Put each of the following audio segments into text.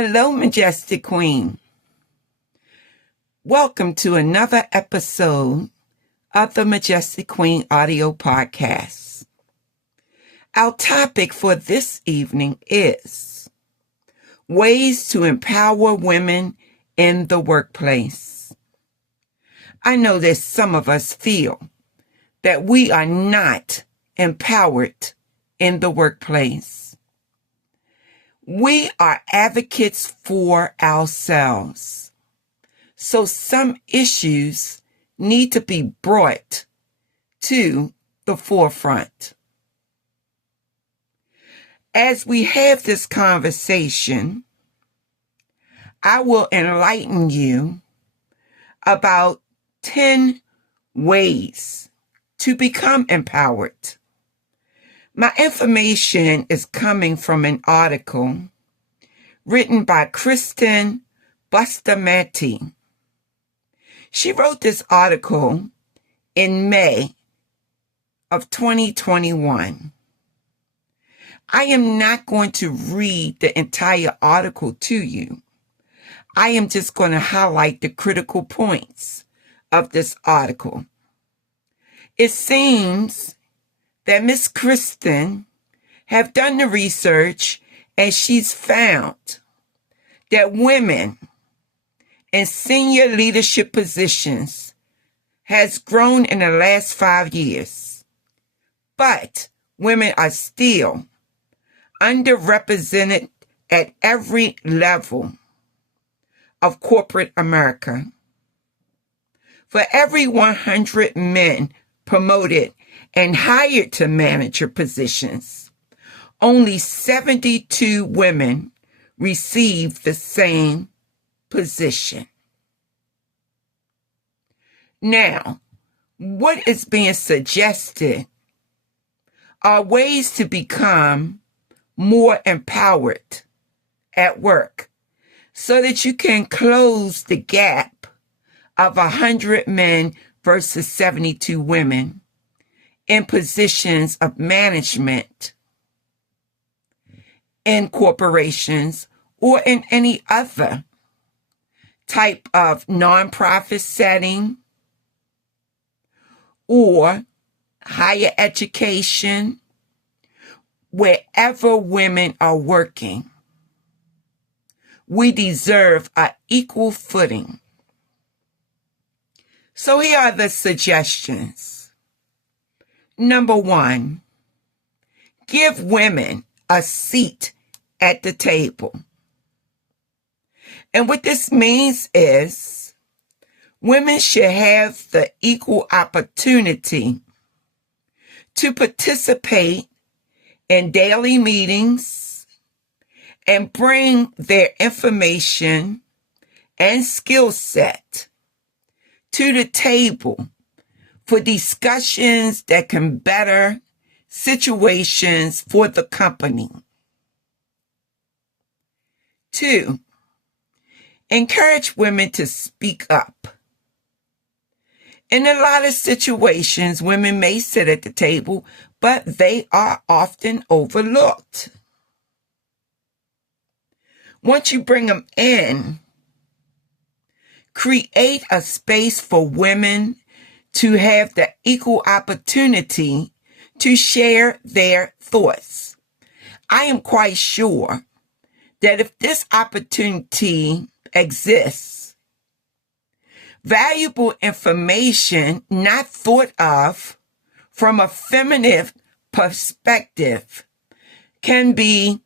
Hello, Majestic Queen. Welcome to another episode of the Majestic Queen audio podcast. Our topic for this evening is ways to empower women in the workplace. I know that some of us feel that we are not empowered in the workplace. We are advocates for ourselves. So some issues need to be brought to the forefront. As we have this conversation, I will enlighten you about 10 ways to become empowered. My information is coming from an article written by Kristen Bustamante. She wrote this article in May of 2021. I am not going to read the entire article to you. I am just going to highlight the critical points of this article. It seems that Miss Kristen have done the research and she's found that women in senior leadership positions has grown in the last 5 years, but women are still underrepresented at every level of corporate America. For every 100 men promoted and hired to manager positions, only 72 women receive the same position. Now, what is being suggested are ways to become more empowered at work so that you can close the gap of 100 men versus 72 women in positions of management in corporations or in any other type of nonprofit setting or higher education, wherever women are working. We deserve an equal footing. So here are the suggestions. Number 1, give women a seat at the table. And what this means is women should have the equal opportunity to participate in daily meetings and bring their information and skill set to the table for discussions that can better situations for the company. 2, encourage women to speak up. In a lot of situations, women may sit at the table, but they are often overlooked. Once you bring them in, create a space for women to have the equal opportunity to share their thoughts. I am quite sure that if this opportunity exists, valuable information not thought of from a feminine perspective can be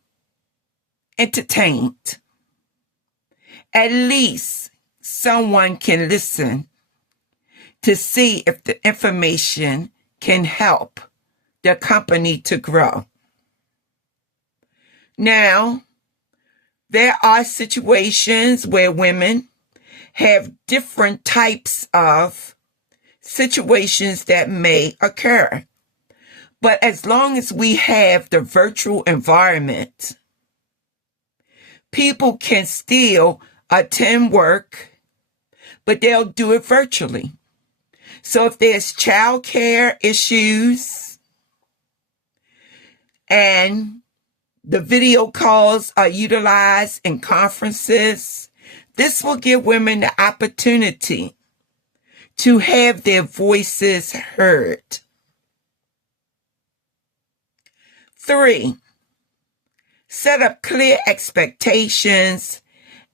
entertained. At least someone can listen to see if the information can help the company to grow. Now, there are situations where women have different types of situations that may occur. But as long as we have the virtual environment, people can still attend work, but they'll do it virtually. So if there's childcare issues and The video calls are utilized in conferences. This will give women the opportunity to have their voices heard. 3, set up clear expectations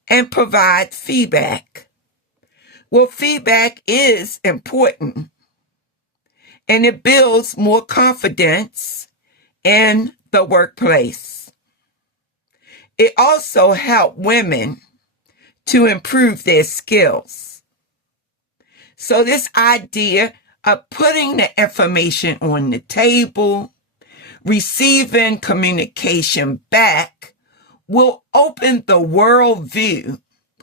and provide feedback. Well, feedback is important, and it builds more confidence in the workplace. It also helps women to improve their skills. So this idea of putting the information on the table, receiving communication back, will open the worldview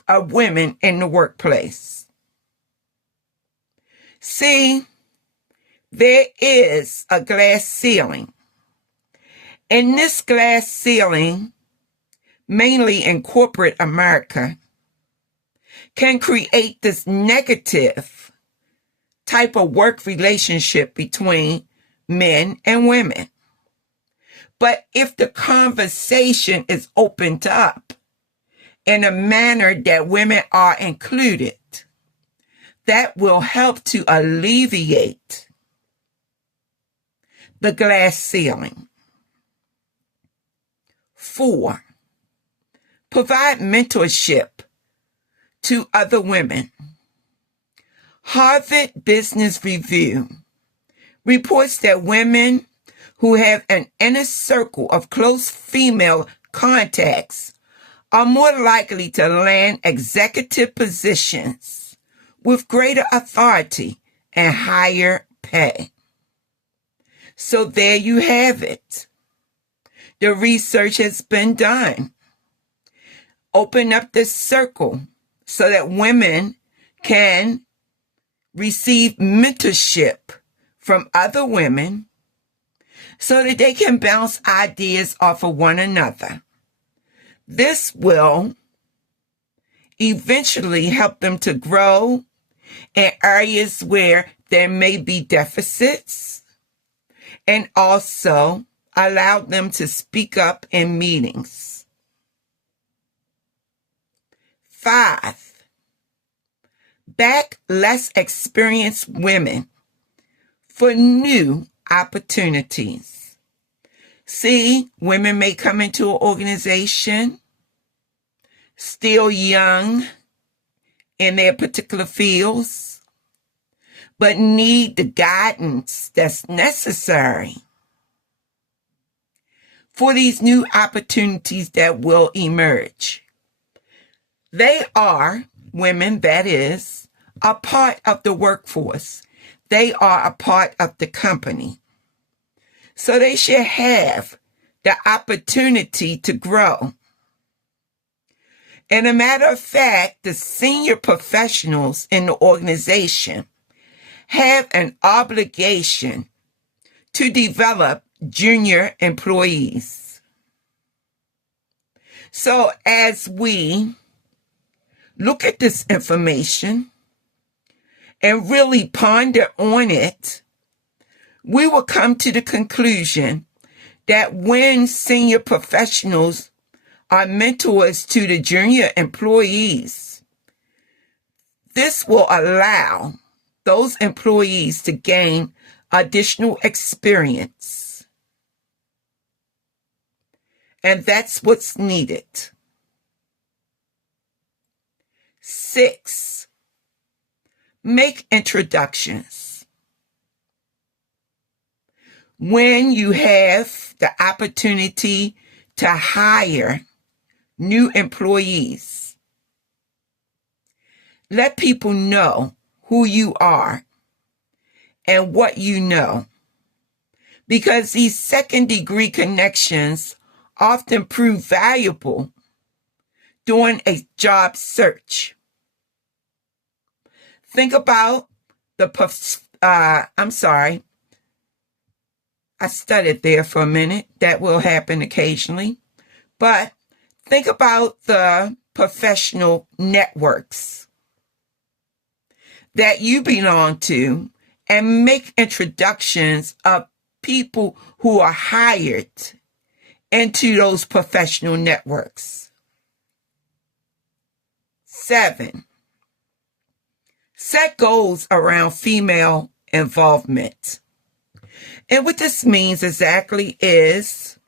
of women in the workplace. See, there is a glass ceiling. And this glass ceiling, mainly in corporate America, can create this negative type of work relationship between men and women. But if the conversation is opened up in a manner that women are included, that will help to alleviate the glass ceiling. 4, provide mentorship to other women. Harvard Business Review reports that women who have an inner circle of close female contacts are more likely to land executive positions with greater authority and higher pay. So there you have it. The research has been done. Open up this circle so that women can receive mentorship from other women so that they can bounce ideas off of one another. This will eventually help them to grow in areas where there may be deficits, and also allow them to speak up in meetings. 5, back less experienced women for new opportunities. See, women may come into an organization still young in their particular fields, but need the guidance that's necessary for these new opportunities that will emerge. They are women, that is, a part of the workforce. They are a part of the company. So they should have the opportunity to grow. And a matter of fact, the senior professionals in the organization have an obligation to develop junior employees. So as we look at this information and really ponder on it, we will come to the conclusion that when senior professionals are mentors to the junior employees, this will allow those employees to gain additional experience. And that's what's needed. 6, make introductions. When you have the opportunity to hire new employees, let people know who you are and what you know, because these second-degree connections often prove valuable during a job search. Think about I stuttered there for a minute. That will happen occasionally. But think about the professional networks that you belong to and make introductions of people who are hired into those professional networks. 7, set goals around female involvement. And what this means exactly is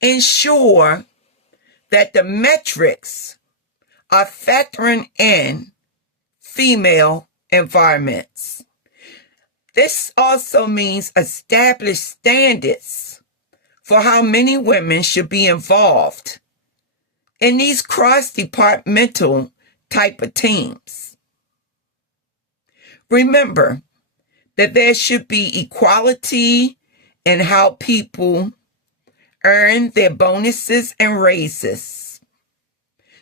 ensure that the metrics are factoring in female environments. This also means establish standards for how many women should be involved in these cross-departmental type of teams. Remember that there should be equality in how people earn their bonuses and raises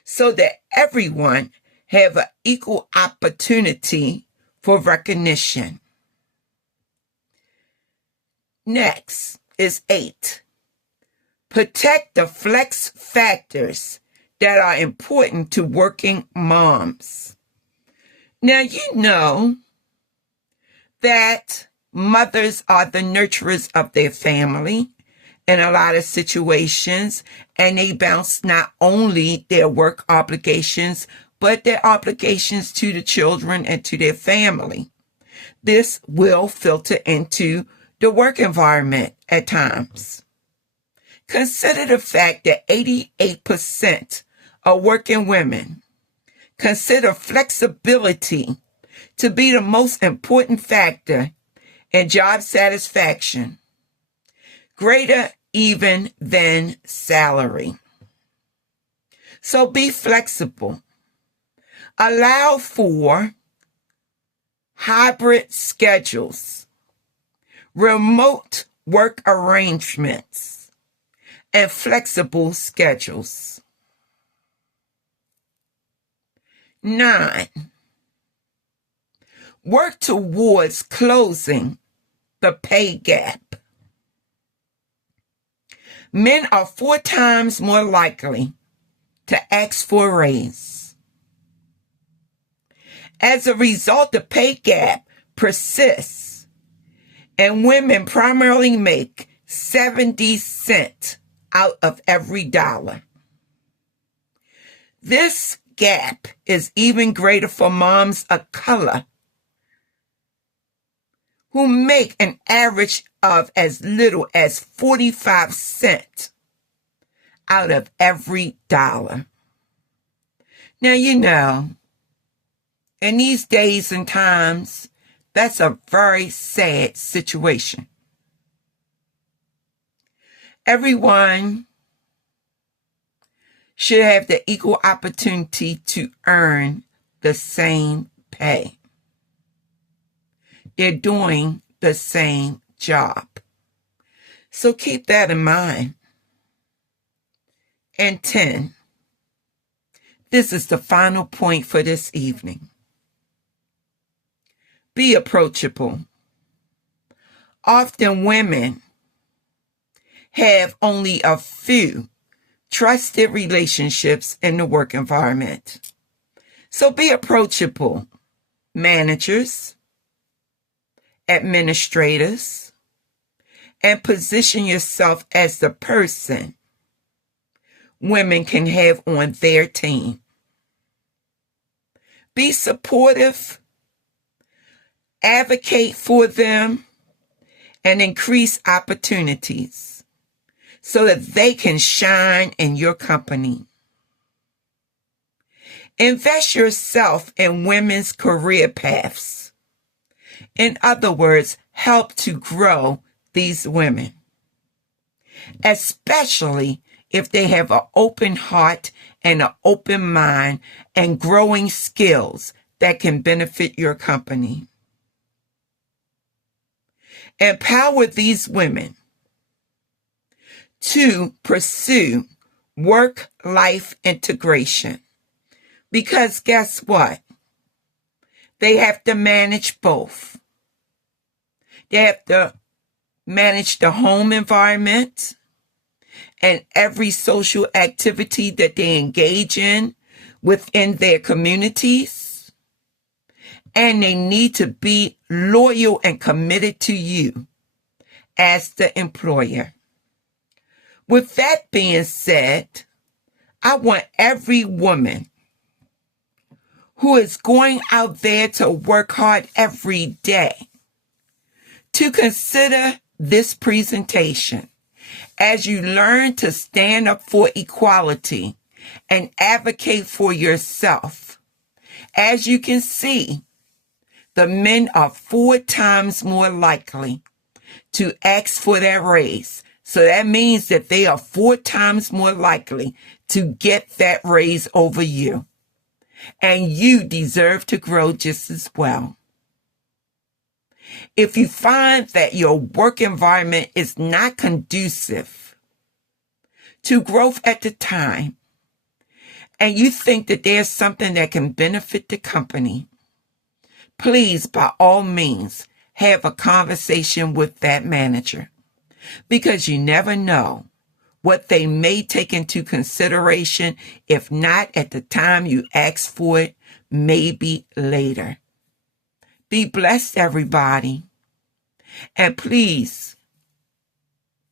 so that everyone have an equal opportunity for recognition. Next is 8. Protect the flex factors that are important to working moms. Now, you know that mothers are the nurturers of their family in a lot of situations, and they bounce not only their work obligations, but their obligations to the children and to their family. This will filter into the work environment at times. Consider the fact that 88% of working women consider flexibility to be the most important factor in job satisfaction, greater even than salary. So be flexible. Allow for hybrid schedules, remote work arrangements, and flexible schedules. 9, work towards closing the pay gap. Men are 4 times more likely to ask for a raise. As a result, the pay gap persists, and women primarily make 70 cents out of every dollar. This gap is even greater for moms of color who make an average of as little as 45 cents out of every dollar. Now, you know, in these days and times, that's a very sad situation. Everyone should have the equal opportunity to earn the same pay. They're doing the same job. So keep that in mind. And 10, this is the final point for this evening. Be approachable. Often women have only a few trusted relationships in the work environment. So be approachable. Managers, administrators, and position yourself as the person women can have on their team. Be supportive, advocate for them, and increase opportunities so that they can shine in your company. Invest yourself in women's career paths. In other words, help to grow these women, especially if they have an open heart and an open mind and growing skills that can benefit your company. Empower these women to pursue work-life integration. Because guess what? They have to manage both. They have to manage the home environment and every social activity that they engage in within their communities. And they need to be loyal and committed to you as the employer. With that being said, I want every woman who is going out there to work hard every day to consider this presentation as you learn to stand up for equality and advocate for yourself. As you can see, the men are 4 times more likely to ask for that raise. So that means that they are 4 times more likely to get that raise over you. And you deserve to grow just as well. If you find that your work environment is not conducive to growth at the time, and you think that there's something that can benefit the company, please, by all means, have a conversation with that manager, because you never know what they may take into consideration, if not at the time you ask for it, maybe later. Be blessed, everybody. And please,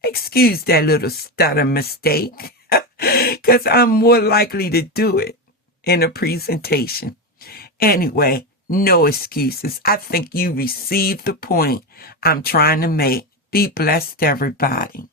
excuse that little stutter mistake, because I'm more likely to do it in a presentation. Anyway, no excuses. I think you received the point I'm trying to make. Be blessed, everybody.